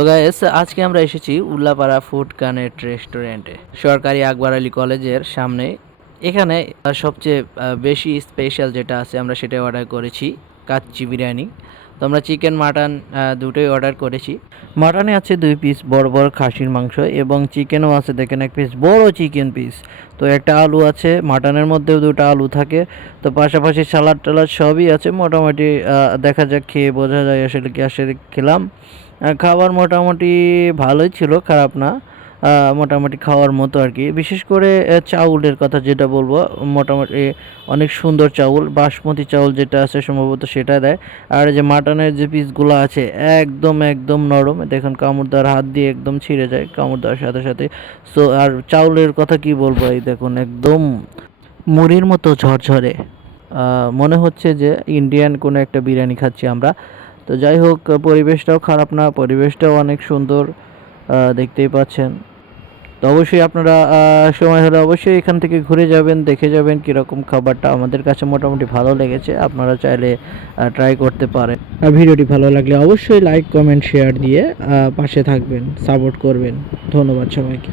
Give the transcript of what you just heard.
তো গাইস আজকে আমরা এসেছি উল্লাপাড়া ফুড কানেক্ট রেস্টুরেন্টে, সরকারি আকবর আলী কলেজের সামনে। এখানে সবচেয়ে বেশি স্পেশাল যেটা আছে আমরা সেটাই অর্ডার করেছি, কাচ্চি বিরিয়ানি। তো আমরা চিকেন মাটন দুটোই অর্ডার করেছি। মাটনে আছে 2 পিস বড় বড় খাসির মাংস এবং চিকেনও আছে, দেখেন 1 পিস বড় চিকেন পিস। তো একটা আলু আছে, মাটনের মধ্যেও 2টা আলু থাকে। তো পাশাপাশি সালাদ টালাদ সবই আছে মোটামুটি। দেখা যাক, খেয়ে বোঝা যায় আসলে কি আসলে খেলাম। খাবার মোটামুটি ভালোই ছিল, খারাপ না। মোটামুটি খাওয়ার মতো আর কি। বিশেষ করে চাউলের কথা যেটা বলবো, মোটামুটি অনেক সুন্দর চাউল, বাসমতি চাউল যেটা আছে সম্ভবত সেটা দেয়। আর যে মাটনের যে পিসগুলো আছে একদম একদম নরম, দেখুন কামড় দেওয়ার হাত দিয়ে একদম ছিঁড়ে যায় কামড় দেওয়ার সাথে সাথে। সো আর চাউলের কথা কি বলবো, এই দেখুন একদম মুড়ির মতো ঝরঝরে। মনে হচ্ছে যে ইন্ডিয়ান কোনো একটা বিরিয়ানি খাচ্ছি আমরা। তো যাই হোক, পরিবেশটাও খারাপ না, পরিবেশটাও অনেক সুন্দর, দেখতেই পাচ্ছেন। তো অবশ্যই আপনারা সময় হলে অবশ্যই এখান থেকে ঘুরে যাবেন, দেখে যাবেন কীরকম খাবারটা। আমাদের কাছে মোটামুটি ভালো লেগেছে, আপনারা চাইলে ট্রাই করতে পারেন। আর ভিডিওটি ভালো লাগলে অবশ্যই লাইক কমেন্ট শেয়ার দিয়ে পাশে থাকবেন, সাপোর্ট করবেন। ধন্যবাদ সবাইকে।